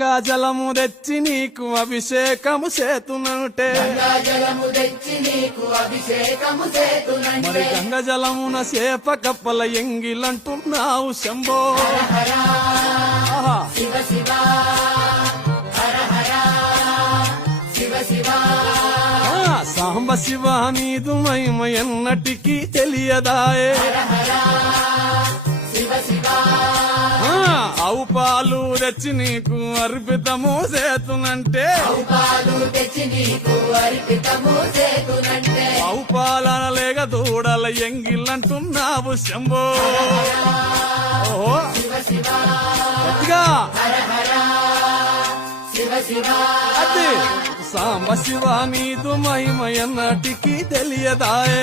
గంగా జలము తెచ్చి నీకు అభిషేకము చేతునంటే మరి గంగా జలమున చేప కప్పల ఎంగిలంటున్నావు శంభో సాంబ శివ నీదు మహిమ ఎన్నటికీ తెలియదాయే ఆవు పాలు తెచ్చి నీకు అర్పితము చేతునంటే ఆవు పాలన లేక దూడల ఎంగిలంటున్నావు శంభో ఓహో గట్టిగా అది సాంబ శివ నీదు మహిమ ఎన్నటికీ తెలియదాయే